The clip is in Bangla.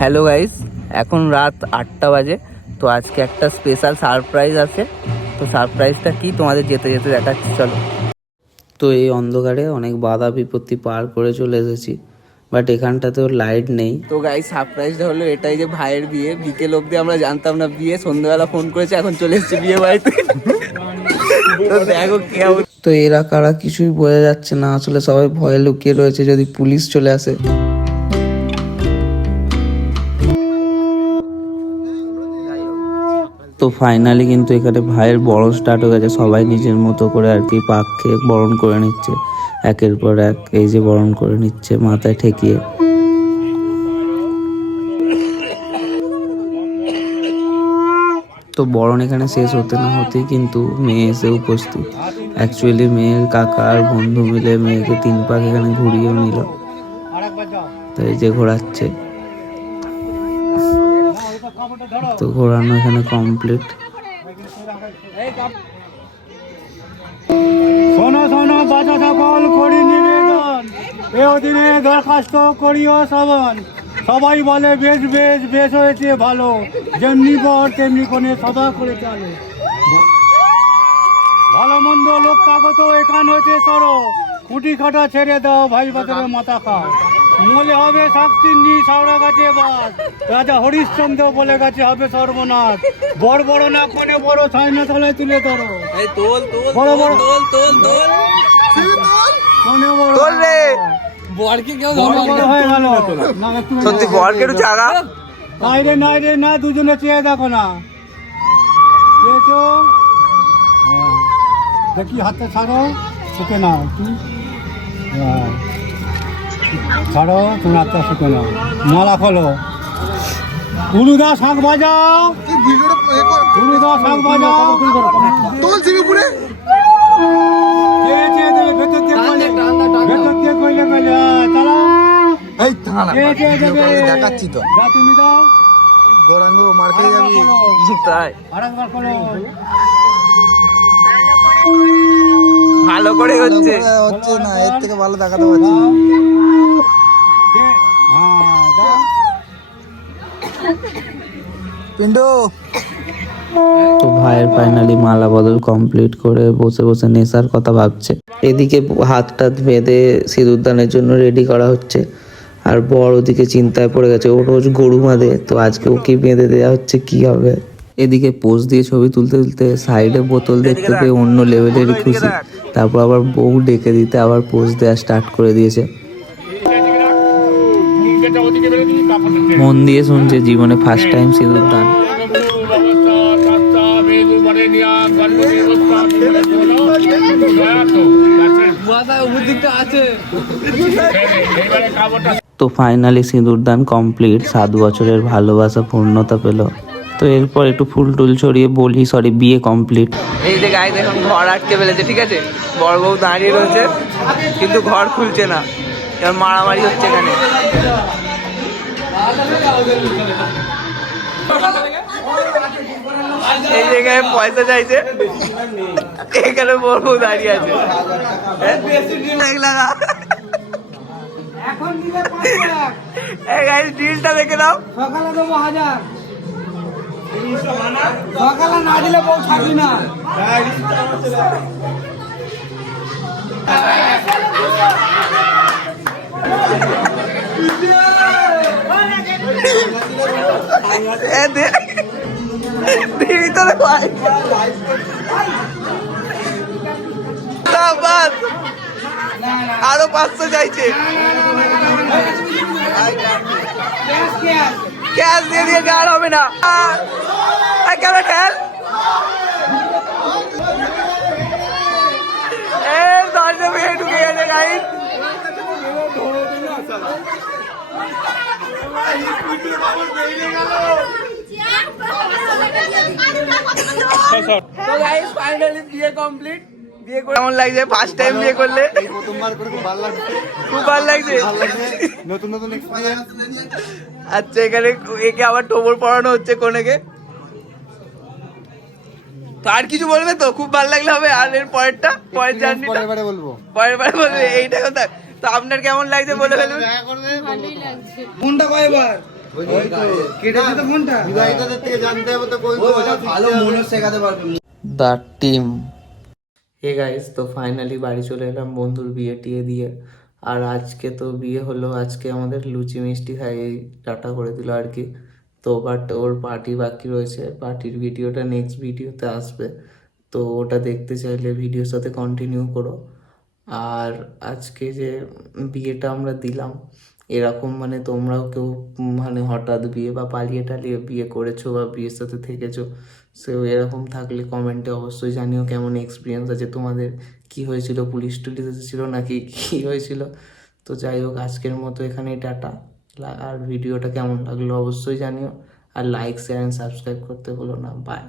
হ্যালো গাইস, এখন রাত 8টা বাজে। তো আজকে একটা স্পেশাল সারপ্রাইজ আছে। তো সারপ্রাইজটা কি তোমাদের যেতে যেতে দেখাচ্ছি, চলো। তো এই অন্ধকারে অনেক বাধা বিপত্তি পার করে চলে এসেছি, বাট এখানটাতেও লাইট নেই। তো গাইস, সারপ্রাইজটা হলো এটাই যে ভাইয়ের বিয়ে। বিকেল অবধি আমরা জানতাম না বিয়ে, সন্ধ্যাবেলা ফোন করেছে, এখন চলে এসেছে বিয়ে বাড়িতে। তো দেখো কেমন। তো এরা কারা কিছুই বোঝা যাচ্ছে না, আসলে সবাই ভয়ে লুকিয়ে রয়েছে যদি পুলিশ চলে আসে। তো ফাইনালি কিন্তু এখানে ভাইয়ের বরণ স্টার্ট হয়ে গেছে। সবাই নিজের মতো করে আর কি পাক খেয়ে বরণ করে নিচ্ছে, একের পর এক এই যে বরণ করে নিচ্ছে মাথায় ঠেকিয়ে। তো বরণ এখানে শেষ হতে না হতেই কিন্তু মেয়ে এসে উপস্থিত। অ্যাকচুয়ালি মেয়ের কাকা আর বন্ধু মিলে মেয়েকে 3 পাক এখানে ঘুরিয়েও নিল। তো এই যে ঘোরাচ্ছে, তো ঘোরানো এখানে কমপ্লিট। শোনো শোনো বাজা সকল করি নিবেদন, এ অধীনে দরখাস্ত করিও শ্রবণ। সবাই বলে বেশ বেশ বেশ হয়েছে ভালো, যেমনি বর তেমনি কোনে সভা করে চলে। ভালো মন্দ লোক কাগত এখান হইতে সরো, খুঁটি খাটা ছেড়ে দাও ভাই বাজারে মাথা খাও। মূলে হবে শাকচিন্নি সাওড়া গাছে বাস, রাজা হরিশ্চন্দ্র বলে গেছে হবে সর্বনাশ। বড় বড় না কোনে বড় ছাইনা তলায় তুলে ধরো, বড় বড় কোনে বড় রে বরকে কেউ বড় হয়ে গেল। সত্যি বরকে একটু জাগা। নাই রে না, দুজনে চেয়ে দেখো না। চেয়েছো? দেখি হাতে ছাড়ো, শুকে নাও একটু। ছাড়ো, তুমি হাতটা শুকে নাও। মালা খোলো, উলুদা শাক বাজাও, উলুদা শাক বাজাও। ভেতর দিয়ে কইলে কইলে দেখাচ্ছি তো তুমি দাও। গৌরাঙ্গ মার খেয়ে যাবি তাই আরেকবার খোলো। ভালো করে হচ্ছে। হচ্ছে না, এর থেকে ভালো দেখাতে পারছি না। পিন্টু তো ভাইয়ের ফাইনালি মালা বদল কমপ্লিট করে বসে বসে নেশার কথা ভাবছে। এদিকে হাত টাত বেঁধে সিঁদুরদানের জন্য রেডি করা হচ্ছে, আর বড় ওদিকে চিন্তায় পড়ে গেছে। ও রোজ গরু বাঁধে, তো আজকে ওকে বেঁধে দেওয়া হচ্ছে, কি হবে। এদিকে পোজ দিয়ে ছবি তুলতে তুলতে সাইডে বোতল দেখতে পেয়ে অন্য লেভেলেরই খুশি। তারপর আবার বউ ডেকে দিতে আবার পোজ দেওয়া স্টার্ট করে দিয়েছে। মন দিয়ে শুনছে, জীবনে ফার্স্ট টাইম সিঁদুরদান। তো ফাইনালি সিঁদুরদান কমপ্লিট, 7 বছরের ভালোবাসা পূর্ণতা পেল। তো এরপর একটু ফুল টুল ছড়িয়ে বিয়ে কমপ্লিট। এই যে গায়ে দেখুন ঘর আটকে ফেলেছে, ঠিক আছে, বড় বউ দাঁড়িয়ে রয়েছে কিন্তু ঘর খুলছে না, এবার মারামারি হচ্ছে এখানে। এই জায়গায় পয়সা চাইছে, এখানে বড় বউ দাঁড়িয়ে আছে। ডিলটা দেখে নাও। সকালে দেবো 1000, সকালে না দিলে বউ ছাড়বি না। আরো 500 চাইছে। ক্যাশ দিয়ে দিয়ে গান হবে না, কেন খেল। দরজা ভেঙে ঢুকে গেছে গাইড। তো গাইস ফাইনালি বিয়ে কমপ্লিট। বিয়ে করে কেমন লাগছে? ফার্স্ট টাইম বিয়ে করলে প্রথমবার করে খুব ভালো লাগছে, খুব ভালো লাগছে। নতুন নতুন এক্সপেরিয়েন্স। আচ্ছা, এখানে একে আবার টোবর পড়ানো হচ্ছে কোনেকে। তো আর কিছু বলবে তো? খুব ভালো লাগলে হবে। আর এর পরেরটা, পরের জার্নিটা পরের বারে বলবো, পরের বারে বলবে। এইটা কথা। তো আপনার কেমন লাগছে বলে ফেলুন। ভালোই লাগছে। কোনটা কয়বার কেটেছে তো ফোনটা বিবাহিতদের থেকে জানতে হবে তো কই ভালো মনে শেখাতে পারবে দ্য টিম। হে গাইস, তো ফাইনালি বাড়ি চলে এলাম বন্ধুর বিয়ে টিয়ে দিয়ে। আর আজকে তো বিয়ে হলো, আজকে আমাদের লুচি মিষ্টি খাইয়ে টাটা করে দিল আর কি। তো বাট ওর পার্টি বাকি রয়েছে, পার্টির ভিডিওটা নেক্সট ভিডিওতে আসবে, তো ওটা দেখতে চাইলে ভিডিওর সাথে কন্টিনিউ করো। আর আজকে যে বিয়েটা আমরা দিলাম, এরকম মানে তোমরাও কেউ মানে হঠাৎ বিয়ে বা পালিয়ে টালিয়ে বিয়ে করেছো বা বিয়ের সাথে থেকেছো, সো এরকম থাকলে কমেন্টে অবশ্যই জানিও কেমন এক্সপিরিয়েন্স আছে তোমাদের, কি হয়েছিল, পুলিশ টুলিশ এসেছিলো নাকি কী হয়েছিল। তো যাই হোক, আজকের মতো এখানেই টাটা। আর ভিডিওটা কেমন লাগলো অবশ্যই জানিও, আর লাইক শেয়ার অ্যান্ড সাবস্ক্রাইব করতে ভুলো না। বাই।